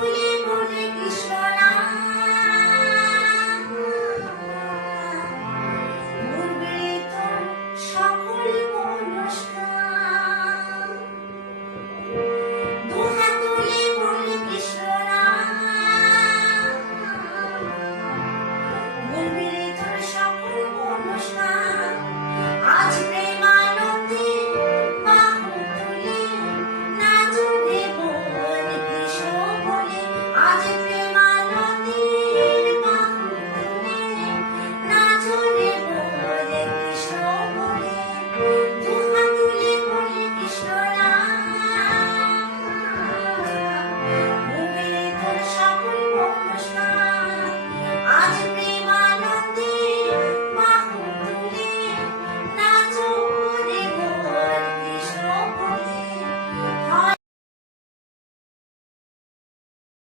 তুলে বলে কৃষ্ণ নাম, ভুলবে তোর সকল মনস্কাম। দুহাত তুলে বলে কৃষ্ণ নাম, ভুলবে তোর সকল মনস্কাম। আজ প্রেমানন্দে বাহু তুলে নাচো রে মন কৃষ্ণ বলে, আজ